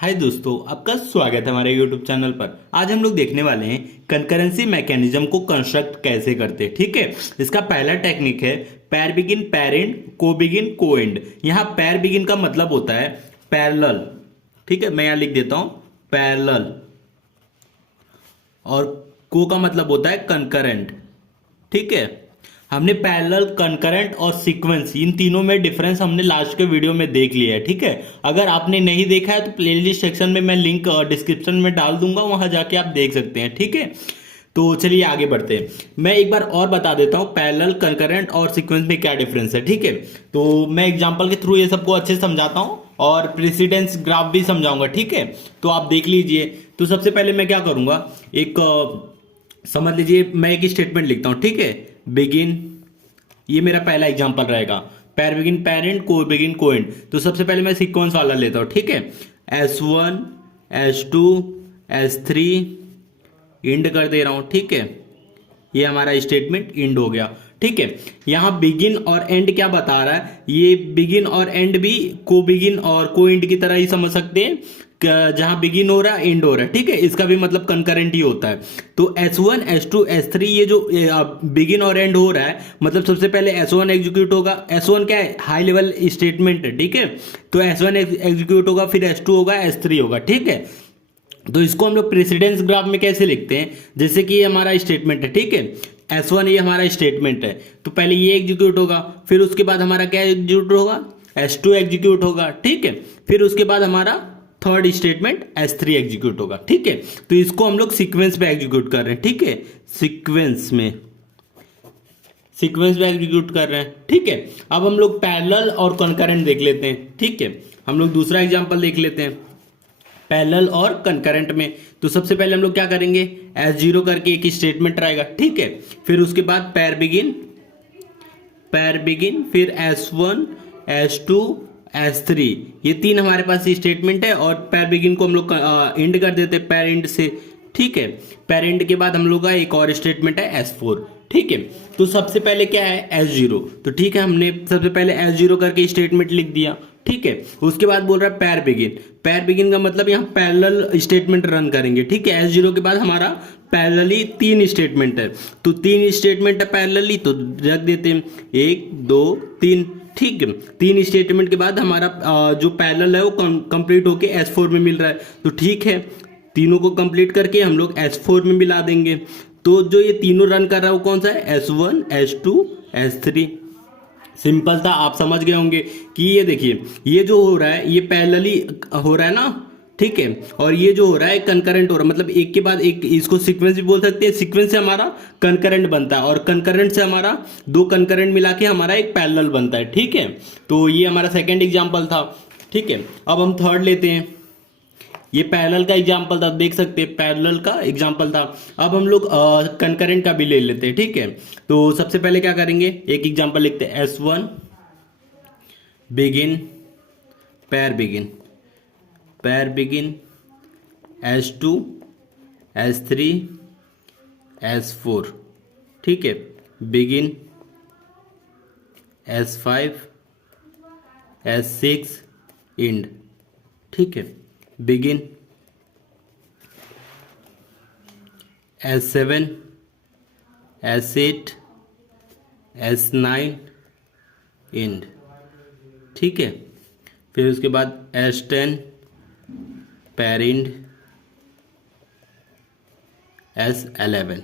हाय दोस्तों, आपका स्वागत है हमारे YouTube चैनल पर। आज हम लोग देखने वाले हैं कंकरेंसी मैकेनिज्म को कंस्ट्रक्ट कैसे करते हैं। ठीक है, इसका पहला टेक्निक है पैर बिगिन पैर एंड को बिगिन को एंड। यहाँ पैर बिगिन का मतलब होता है पैरेलल। ठीक है, मैं यहाँ लिख देता हूं पैरेलल, और को का मतलब होता है कंकरेंट। ठीक है, हमने पैरेलल, कंकरेंट और सीक्वेंस, इन तीनों में डिफरेंस हमने लास्ट के वीडियो में देख लिया है। ठीक है, अगर आपने नहीं देखा है तो प्लेलिस्ट सेक्शन में मैं लिंक डिस्क्रिप्शन में डाल दूंगा, वहां जाके आप देख सकते हैं। ठीक है, तो चलिए आगे बढ़ते हैं। मैं एक बार और बता देता हूं पैरेलल, कंकरेंट और सीक्वेंस में क्या डिफरेंस है। ठीक है, तो मैं एग्जांपल के थ्रू ये सबको अच्छे से समझाता हूं और प्रेसिडेंस ग्राफ भी समझाऊंगा। ठीक है, तो आप देख लीजिए। तो सबसे पहले मैं क्या करूंगा, एक समझ लीजिए मैं एक स्टेटमेंट लिखता हूं। ठीक है, बिगिन, ये मेरा पहला एग्जांपल रहेगा, पैर बिगिन पैर एंड को बिगिन को एंड। तो सबसे पहले मैं सीक्वेंस वाला लेता हूं। ठीक है, S1 S2 S3 इंड कर दे रहा हूं। ठीक है, ये हमारा स्टेटमेंट इंड हो गया। ठीक है, यहां बिगिन और एंड क्या बता रहा है, ये बिगिन और एंड भी को बिगिन और को एंड की तरह ही समझ सकते हैं, जहां बिगिन हो रहा है एंड हो रहा है। ठीक है, इसका भी मतलब कंकरेंट ही होता है। तो S1 S2 S3 ये जो बिगिन और एंड हो रहा है, मतलब सबसे पहले S1 एग्जीक्यूट होगा। S1 क्या है, हाई लेवल स्टेटमेंट है। ठीक है, तो S1 एग्जीक्यूट होगा, फिर S2 होगा, S3 होगा। ठीक है, तो इसको हम लोग प्रेसिडेंस ग्राफ में कैसे लिखते हैं, जैसे कि ये हमारा स्टेटमेंट है। ठीक है, S1 ये हमारा स्टेटमेंट है, तो पहले ये एग्जीक्यूट होगा, फिर उसके बाद हमारा क्या एग्जीक्यूट होगा, S2 एग्जीक्यूट होगा। ठीक है, फिर उसके बाद हमारा थर्ड स्टेटमेंट S3 एग्जीक्यूट होगा। ठीक है, तो इसको हम लोग सीक्वेंस में एग्जीक्यूट कर रहे हैं। ठीक है, सीक्वेंस में एग्जीक्यूट कर रहे हैं। ठीक है, अब हम लोग पैरेलल और कंकरेंट देख लेते हैं। ठीक है, हम लोग दूसरा एग्जांपल देख लेते हैं पैरेलल और कंकरेंट में। तो सबसे पहले हम लोग क्या करेंगे, S0 करके एक स्टेटमेंट रहेगा। ठीक है, फिर उसके बाद पैर बिगिन, फिर S1 S2 S3, ये तीन हमारे पास स्टेटमेंट है, और पैर बिगिन को हम लोग एंड कर देते हैं पैर एंड से। ठीक है, पैर एंड के बाद हम लोग का एक और स्टेटमेंट है S4। ठीक है, तो सबसे पहले क्या है S0, तो ठीक है हमने सबसे पहले S0 करके स्टेटमेंट लिख दिया। ठीक है, उसके बाद बोल रहा है पैर बिगिन का मतलब यहाँ पैरेलल स्टेटमेंट रन करेंगे। ठीक है, S0 के बाद हमारा पैरेलली तीन स्टेटमेंट है, तो तीन स्टेटमेंट है पैरेलली, तो रख देते हैं 1 2 3। ठीक है, तीन स्टेटमेंट के बाद हमारा जो पैरेलल है वो कंप्लीट होके S4 में मिल रहा है। तो ठीक है, तीनों को कंप्लीट करके हम लोग S4 में मिला देंगे। तो जो ये तीनों रन कर रहा है वो कौन सा है, S1 S2 S3। सिंपल था, आप समझ गए होंगे कि ये देखिए, ये जो हो रहा है ये पैरेलली हो रहा है ना। ठीक है, और ये जो हो रहा है कंकरेंट हो रहा है, मतलब एक के बाद एक, इसको सीक्वेंस भी बोल सकते हैं। सीक्वेंस से हमारा कंकरेंट बनता है, और कंकरेंट से हमारा दो कंकरेंट मिला के हमारा एक पैरेलल बनता है। ठीक है, तो ये हमारा सेकंड एग्जांपल था। ठीक है, अब हम थर्ड लेते हैं। ये पैरेलल का एग्जांपल था, देख सकते हैं पैरेलल का एग्जांपल था। अब हम लोग कंकरेंट का भी ले लेते हैं। ठीक है, तो सबसे पहले क्या करेंगे, एक एग्जांपल लिखते हैं S1 बिगिन पैर बिगिन S2 S3 S4। ठीक है, बिगिन S5 S6 इंड। ठीक है, begin S7 S8 S9 end. ठीक है, फिर उसके बाद S10 पैरेंट S11।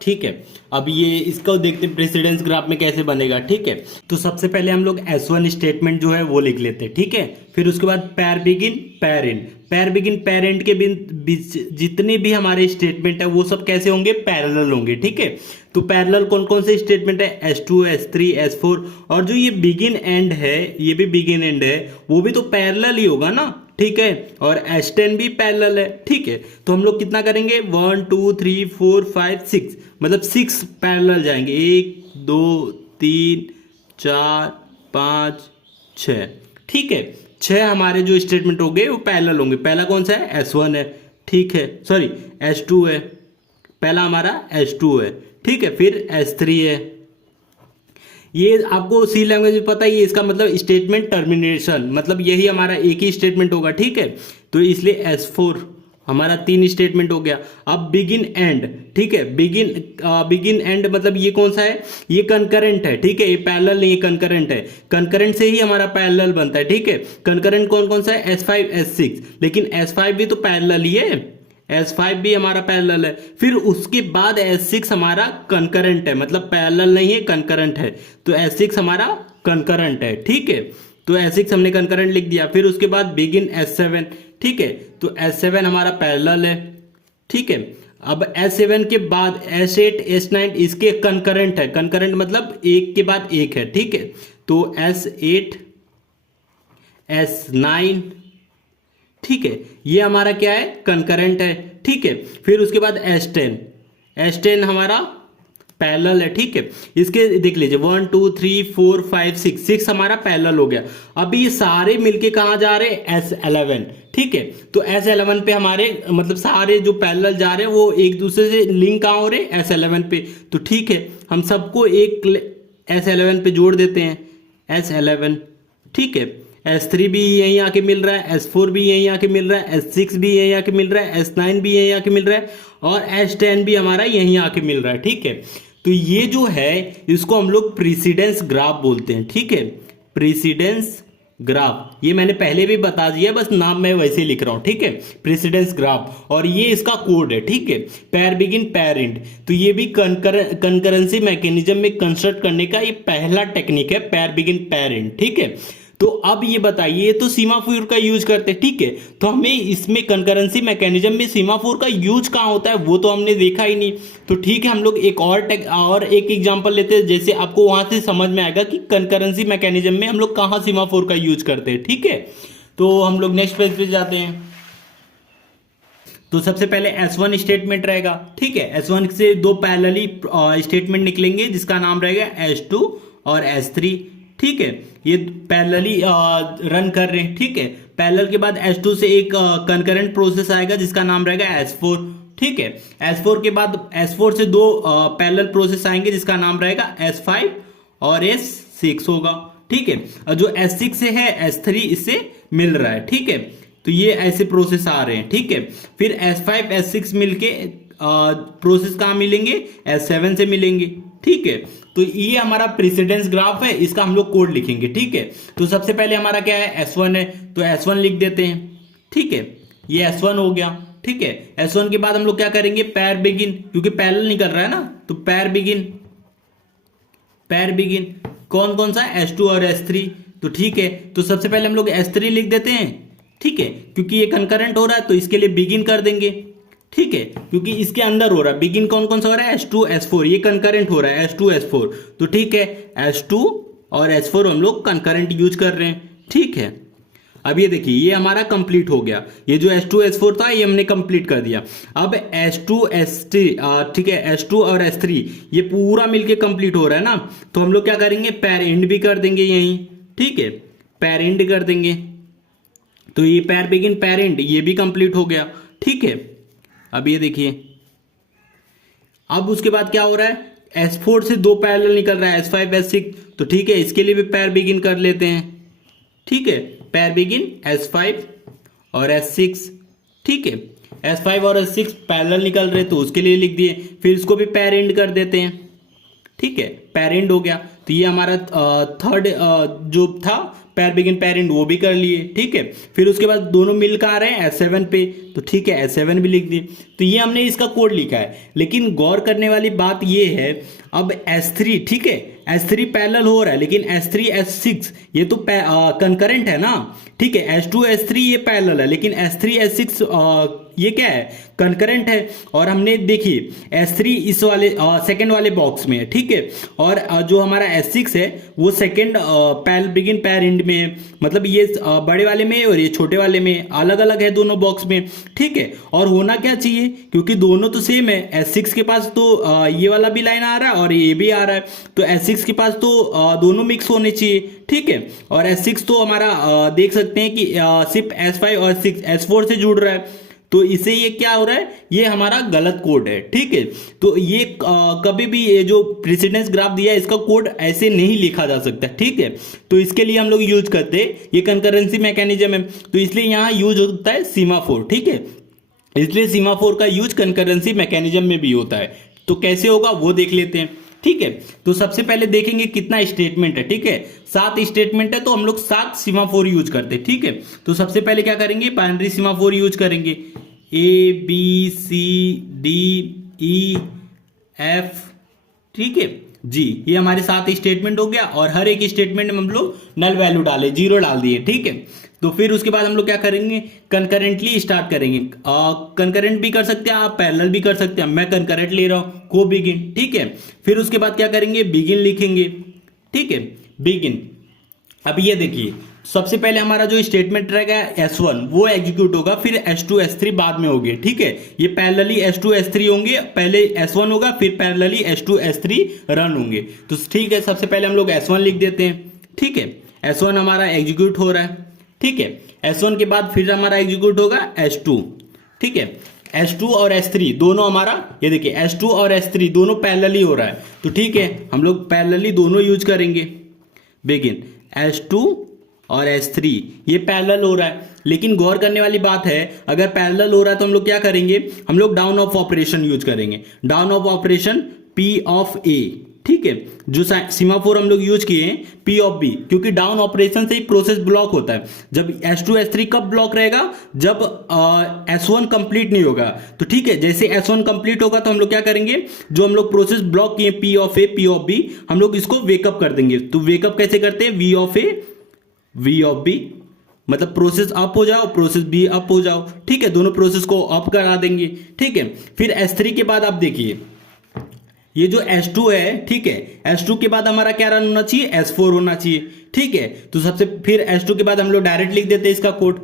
ठीक है, अब ये इसका देखते हैं प्रेसिडेंस ग्राफ में कैसे बनेगा। ठीक है, तो सबसे पहले हम लोग S1 स्टेटमेंट जो है वो लिख लेते हैं। ठीक है, फिर उसके बाद पैर बिगिन पैर एंड के बीच जितने भी हमारे स्टेटमेंट है वो सब कैसे होंगे, पैरेलल होंगे। ठीक है, तो पैरेलल कौन कौन से स्टेटमेंट है, S2 S3 S4, और जो ये बिगिन एंड है, ये भी बिगिन एंड है, वो भी तो पैरेलल ही होगा ना। ठीक है, और S10 भी पैरेलल है। ठीक है, तो हम लोग कितना करेंगे, 1 2 3 4 5 6, मतलब 6 पैरेलल जाएंगे, 1 2 3 4 5 6। ठीक है, 6 हमारे जो स्टेटमेंट हो गए वो पैरेलल होंगे। पहला कौन सा है, S1 है। ठीक है, सॉरी S2 है, पहला हमारा S2 है। ठीक है, फिर S3 है, ये आपको सी लैंग्वेज में पता है, ये इसका मतलब स्टेटमेंट टर्मिनेशन, मतलब यही हमारा एक ही स्टेटमेंट होगा, ठीक है। तो इसलिए S4 हमारा 3 स्टेटमेंट हो गया। अब बिगिन एंड, ठीक है, बिगिन एंड मतलब ये कौन सा है, ये कंकरेंट है, ठीक है, ये पैरेलल नहीं, कंकरेंट है। कंकरेंट से ही हमारा पैरेलल बनता है, ठीक है। कंकरेंट कौन कौन सा है, S5 S6, लेकिन S5 भी तो पैरेलल ही है, S5 भी हमारा पैरेलल है। फिर उसके बाद S6 हमारा कंकरेंट है, मतलब पैरेलल नहीं है, कंकरेंट है। तो S6 हमारा कंकरेंट है, ठीक है। तो S6 हमने कंकरेंट लिख दिया। फिर उसके बाद बिगिन S7, ठीक है, तो S7 हमारा पैरेलल है, ठीक है। अब S7 के बाद S8 S9 इसके कंकरेंट है, कंकरेंट मतलब एक के बाद एक है, ठीक है। तो S8 S9, ठीक है, ये हमारा क्या है, कंकरेंट है, ठीक है। फिर उसके बाद S10 हमारा पैरेलल है, ठीक है। इसके देख लीजिए 1 2 3 4 5 6 हमारा पैरेलल हो गया। अब ये सारे मिलके कहाँ जा रहे हैं, S11, ठीक है। तो S11 पे हमारे मतलब सारे जो पैरेलल जा रहे हैं वो एक दूसरे से लिंक कहाँ हो रहे हैं, S11 पे। तो ठीक है, हम सबको एक S11 पे जोड़ देते हैं, S11, ठीक है। S3 भी यहीं आके मिल रहा है, S4 भी यहीं आके मिल रहा है, S6 भी यहीं आके मिल रहा है, S9 भी यहीं आके मिल रहा है, और S10 भी हमारा यहीं आके मिल रहा है, ठीक है। तो ये जो है इसको हम लोग प्रीसिडेंस ग्राफ बोलते हैं, ठीक है, प्रीसिडेंस ग्राफ। ये मैंने पहले भी बता दिया, बस नाम मैं वैसे लिख रहा हूं, ठीक है, प्रेसिडेंस ग्राफ। और ये इसका कोड है, ठीक है, पैर बिगिन पैर एंड। तो ये भी कंकरेंसी मैकेनिज्म में कंस्ट्रक्ट करने का ये पहला टेक्निक है, पैर बिगिन पैर एंड, ठीक है। तो अब ये बताइए, ये तो सीमाफोर का यूज करते हैं, ठीक है। तो हमें इसमें कंकरेंसी मैकेनिज्म में सीमाफोर का यूज कहाँ होता है वो तो हमने देखा ही नहीं। तो ठीक है, हम लोग एक और एक एग्जांपल लेते हैं, जैसे आपको वहां से समझ में आएगा कि कंकरेंसी मैकेनिज्म में हम लोग कहाँ सीमाफोर का यूज करते हैं, ठीक है। तो हम लोग नेक्स्ट पेज पे जाते हैं। तो सबसे पहले S1 स्टेटमेंट रहेगा, ठीक है। S1 से दो पैरेलली स्टेटमेंट निकलेंगे जिसका नाम रहेगा S2 और S3, ठीक है। ये पैरेलली रन कर रहे हैं, ठीक है। पैरेलल के बाद S2 से एक कंकरेंट प्रोसेस आएगा जिसका नाम रहेगा S4, ठीक है। S4 के बाद S4 से दो पैरेलल प्रोसेस आएंगे जिसका नाम रहेगा S5 और S6 होगा, ठीक है। और जो S6 से है S3 इससे मिल रहा है, ठीक है। तो ये ऐसे प्रोसेस आ रहे हैं, ठीक है। फिर S5 S6 मिलके प्रोसेस कहाँ मिलेंगे, S7 से मिलेंगे, ठीक है। तो ये हमारा प्रेसिडेंस ग्राफ है, इसका हम लोग कोड लिखेंगे, ठीक है। तो सबसे पहले हमारा क्या है, S1 है, तो S1 लिख देते हैं, ठीक है। ये S1 हो गया, ठीक है। S1 के बाद हम लोग क्या करेंगे, पैर बिगिन, क्योंकि पैरेलल निकल रहा है ना, तो पैर बिगिन कौन कौन सा, S2 और S3। तो ठीक है, तो सबसे पहले हम लोग S3 लिख देते हैं, ठीक है, क्योंकि ये कंकरेंट हो रहा है तो इसके लिए बिगिन कर देंगे, ठीक है, क्योंकि इसके अंदर हो रहा है। बिगिन कौन कौन सा हो रहा है, S2 S4, ये कंकरेंट हो रहा है S2 S4। तो ठीक है, S2 और S4 हम लोग कंकरेंट यूज कर रहे हैं, ठीक है। अब ये देखिए, ये हमारा कंप्लीट हो गया, ये जो S2 S4 था ये हमने कंप्लीट कर दिया। अब S2 S3, ठीक है, S2 और S3 ये पूरा मिलके कंप्लीट हो रहा है ना, तो हम लोग क्या करेंगे, पैर एंड भी कर देंगे यहीं, ठीक है, पैर एंड कर देंगे। तो ये पैर बिगिन पैर एंड ये भी कंप्लीट हो गया, ठीक है। अब ये देखिए, अब उसके बाद क्या हो रहा है, S4 से दो पैरेलल निकल रहा है, S5 S6। तो ठीक है, इसके लिए भी पैर बिगिन कर लेते हैं, ठीक है, पैर बिगिन S5 और S6, ठीक है। S5 और S6 पैरेलल निकल रहे तो उसके लिए लिख दिए। फिर इसको भी पैर एंड कर देते हैं, ठीक है, पैर एंड हो गया। तो ये हमारा थर्ड जो था पैर बिगिन पैर एंड वो भी कर लिए, ठीक है। फिर उसके बाद दोनों मिल कर आ रहे हैं S7 पे, तो ठीक है, S7 भी लिख दिए। तो ये हमने इसका कोड लिखा है, लेकिन गौर करने वाली बात ये है, अब S3, ठीक है, S3 पैरेलल हो रहा है, लेकिन S3 S6 ये तो कंकरेंट है ना, ठीक है। S2 S3 ये पैरेलल है, लेकिन S3 S6 ये क्या है, कंकरेंट है। और हमने देखिए S3 इस वाले सेकंड वाले बॉक्स में है, ठीक है, और जो हमारा S6 है वो सेकंड पैर बिगिन पैर एंड में है, मतलब ये बड़े वाले में और ये छोटे वाले में, अलग अलग है दोनों बॉक्स में, ठीक है। और होना क्या चाहिए, क्योंकि दोनों तो सेम है, S6 के पास तो ये वाला भी लाइन आ रहा है और ये भी आ रहा है, तो S6 के पास तो दोनों मिक्स होने चाहिए, ठीक है। और S6 तो हमारा देख सकते हैं कि सिर्फ S5 और S4 से जुड़ रहा है, तो इससे ये क्या हो रहा है, ये हमारा गलत कोड है, ठीक है। तो ये कभी भी ये जो प्रेसिडेंस ग्राफ दिया है इसका कोड ऐसे नहीं लिखा जा सकता, ठीक है। तो इसके लिए हम लोग यूज करते हैं, ये कंकरेंसी मैकेनिज्म है, तो इसलिए यहाँ यूज होता है सीमाफोर, ठीक है। इसलिए सीमाफोर का यूज कंकरेंसी मैकेनिज्म में भी होता है। तो कैसे होगा वो देख लेते हैं, ठीक है। तो सबसे पहले देखेंगे कितना स्टेटमेंट है, ठीक है। 7 स्टेटमेंट है, तो हम लोग 7 सीमाफोर यूज करते हैं, ठीक है। तो सबसे पहले क्या करेंगे, बाइनरी सीमाफोर यूज करेंगे, ABCDEF, ठीक है जी। ये हमारे 7 स्टेटमेंट हो गया, और हर एक स्टेटमेंट में हम लोग नल वैल्यू डाले, 0 डाल दिए, ठीक है। तो फिर उसके बाद हम लोग क्या करेंगे, कंकरेंटली स्टार्ट करेंगे। कंकरेंट भी कर सकते हैं आप, पैरेलल भी कर सकते हैं, मैं कंकरेंट ले रहा हूं, को बिगिन, ठीक है। फिर उसके बाद क्या करेंगे, बिगिन लिखेंगे, ठीक है, बिगिन। अब ये देखिए, सबसे पहले हमारा जो स्टेटमेंट रहेगा S1 वो एग्जीक्यूट होगा, फिर S2 S3 बाद में होंगे, ठीक है। ये पैरेलली S2 S3 होंगे, पहले S1 होगा, फिर पैरेलली S2 S3 रन होंगे। तो ठीक है, सबसे पहले हम लोग S1 लिख देते हैं, ठीक है। S1 हमारा एग्जीक्यूट हो रहा है, ठीक है। S1 के बाद फिर हमारा एग्जीक्यूट होगा S2, ठीक है। S2 और S3 दोनों हमारा, ये देखिए S2 और S3 दोनों पैरेलली हो रहा है, तो ठीक है, हम लोग पैरेलली दोनों यूज करेंगे। बिगिन S2 और S3 ये पैरेलल हो रहा है, लेकिन गौर करने वाली बात है, अगर पैरेलल हो रहा है तो हम लोग क्या करेंगे, हम लोग डाउन ऑफ ऑपरेशन यूज करेंगे। Down of operation P of A, ठीक है। जो सीमाफोर हम लोग यूज किए हैं P ऑफ B, क्योंकि डाउन ऑपरेशन से ही प्रोसेस ब्लॉक होता है। जब S2 S3 कब ब्लॉक रहेगा, जब S1 कंप्लीट नहीं होगा। तो ठीक है, जैसे S1 कंप्लीट होगा तो हम लोग क्या करेंगे, जो हम लोग प्रोसेस ब्लॉक किए P of A P of B, हम लोग इसको वेकअप कर देंगे। तो वेकअप कैसे करते हैं, V of A V of B, मतलब प्रोसेस अप हो जाओ, प्रोसेस B अप हो जाओ, ठीक है। दोनों प्रोसेस को अप करा देंगे, ठीक है। फिर S3 के बाद आप देखिए, ये जो S2 है, ठीक है, S2 के बाद हमारा क्या रन होना चाहिए, S4 होना चाहिए, ठीक है। तो सबसे फिर S2 के बाद हम लोग डायरेक्ट लिख देते हैं इसका कोड,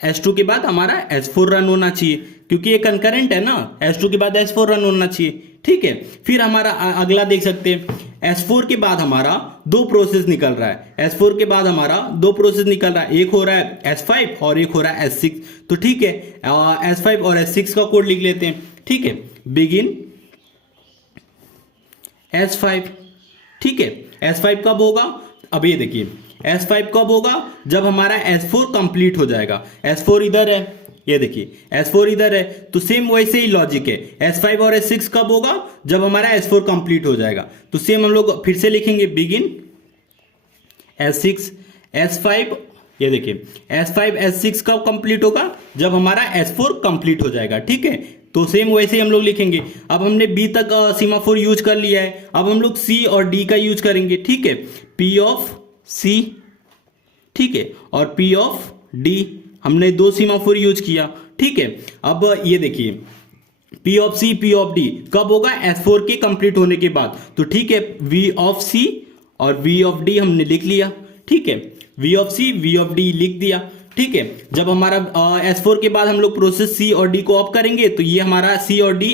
S2 के बाद हमारा S4 रन होना चाहिए, क्योंकि ये कंकरेंट है ना, S2 के बाद S4 रन होना चाहिए, ठीक है। फिर हमारा अगला देख सकते हैं, S4 के बाद हमारा 2 प्रोसेस निकल रहा है, S4 के बाद हमारा 2 प्रोसेस निकल रहा है, एक हो रहा है S5 और एक हो रहा है S6। तो ठीक है, S5 और S6 का कोड लिख लेते हैं, ठीक है। बिगिन S5, ठीक है। S5 कब होगा, अब ये देखिए S5 कब होगा, जब हमारा S4 कंप्लीट हो जाएगा। S4 इधर है, ये देखिए S4 इधर है, तो सेम वैसे ही लॉजिक है। S5 और S6 कब होगा, जब हमारा S4 कंप्लीट हो जाएगा। तो सेम हम लोग फिर से लिखेंगे, बिगिन S6 S5, ये देखिए S5 S6 कब कंप्लीट होगा, जब हमारा S4 कंप्लीट हो जाएगा, ठीक है। तो सेम वैसे ही हम लोग लिखेंगे। अब हमने B तक सीमाफोर यूज कर लिया है, अब हम लोग C और D का यूज करेंगे, ठीक है। P ऑफ C, ठीक है, और P ऑफ D, हमने 2 सीमाफोर यूज किया, ठीक है। अब ये देखिए P of C P of D कब होगा, S4 के कंप्लीट होने के बाद। तो ठीक है, V ऑफ C और V ऑफ D हमने लिख लिया, ठीक है। V of C V of D लिख दिया, ठीक है। जब हमारा S4 के बाद हम लोग प्रोसेस C और D को ऑफ करेंगे, तो ये हमारा C और D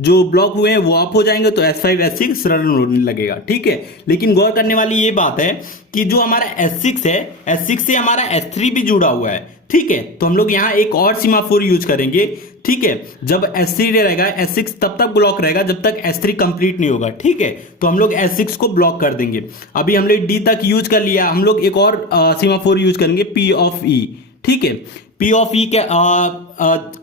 जो ब्लॉक हुए हैं वो ऑफ हो जाएंगे, तो S5 S6 रन होने लगेगा, ठीक है। लेकिन गौर करने वाली ये बात है कि जो हमारा S6 है, S6 से हमारा S3 भी जुड़ा हुआ है, ठीक है। तो हम लोग यहाँ एक और सीमाफोर यूज करेंगे, ठीक है। जब S3 रहेगा, S6 तब तक ब्लॉक रहेगा जब तक S3 कंप्लीट नहीं होगा, ठीक है। तो हम लोग S6 को ब्लॉक कर देंगे। अभी हम लोग D तक यूज कर लिया, हम लोग एक और सीमाफोर यूज करेंगे, P ऑफ E, ठीक है। P ऑफ E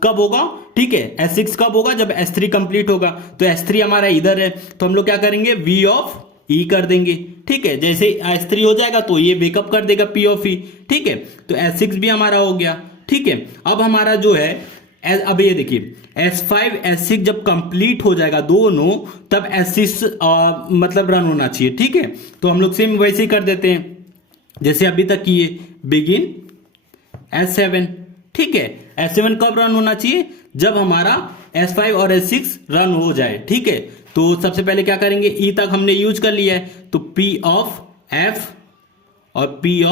कब होगा, ठीक है, S6 कब होगा, जब S3 कंप्लीट होगा। तो S3 हमारा इधर है, तो हम लोग क्या करेंगे, V ऑफ E कर देंगे, ठीक है। जैसे S3 हो जाएगा तो ये वेकअप कर देगा P ऑफ E, ठीक है। तो S6 भी हमारा हो गया, ठीक है। अब हमारा जो है, अब ये देखिए S5 S6 जब कंप्लीट हो जाएगा दोनों, तब S6 मतलब रन होना चाहिए, ठीक है। तो हम लोग सेम वैसे ही कर देते हैं जैसे अभी तक किए, बिगिन S7, ठीक है। S7 कब रन होना चाहिए, जब हमारा S5 और S6 रन हो जाए, ठीक है। तो सबसे पहले क्या करेंगे, E तक हमने यूज कर लिया है, तो P ऑफ F और P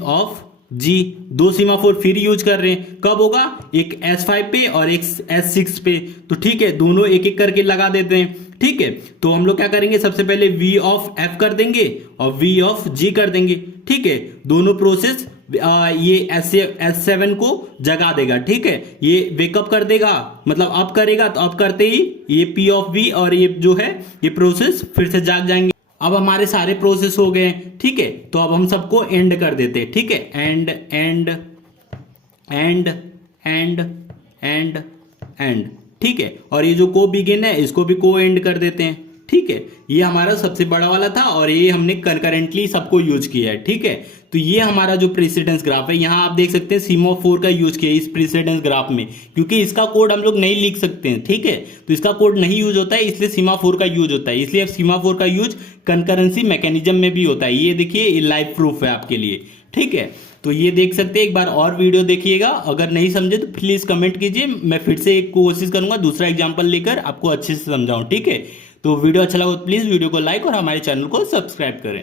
ऑफ G, 2 सीमाफोर फिर यूज कर रहे हैं। कब होगा, एक S5 पे और एक S6 पे। तो ठीक है, दोनों एक एक करके लगा देते हैं, ठीक है। तो हम लोग क्या करेंगे, सबसे पहले V ऑफ F कर देंगे और V ऑफ G कर देंगे, ठीक है। दोनों प्रोसेस ये S7 को जगा देगा, ठीक है। ये वेकअप कर देगा, मतलब अप करेगा, तो अप करते ही ये P ऑफ V और ये जो है ये प्रोसेस फिर से जाग जाएंगे। अब हमारे सारे प्रोसेस हो गए, ठीक है। तो अब हम सबको एंड कर देते हैं, ठीक है। And and and and and and, ठीक है। और ये जो को बिगिन है इसको भी को एंड कर देते हैं, ठीक है। ये हमारा सबसे बड़ा वाला था और ये हमने कंकरेंटली सबको यूज किया है, ठीक है। तो ये हमारा जो प्रेसिडेंस ग्राफ है, यहाँ आप देख सकते हैं सीमोफोर का यूज किया है इस प्रेसिडेंस ग्राफ में, क्योंकि इसका कोड हम लोग नहीं लिख सकते हैं, ठीक है। तो इसका कोड नहीं यूज होता है, इसलिए सीमाफोर का यूज होता है। इसलिए सीमाफोर का यूज कंकरेंसी मैकेनिज्म में भी होता है। ये देखिए, ये लाइव प्रूफ है आपके लिए, ठीक है। तो ये देख सकते हैं, एक बार और वीडियो देखिएगा। अगर नहीं समझे तो प्लीज कमेंट कीजिए, मैं फिर से एक कोशिश करूंगा दूसरा एग्जांपल लेकर आपको अच्छे से समझाऊं, ठीक है। तो वीडियो अच्छा लगा तो प्लीज वीडियो को लाइक और हमारे चैनल को सब्सक्राइब करें।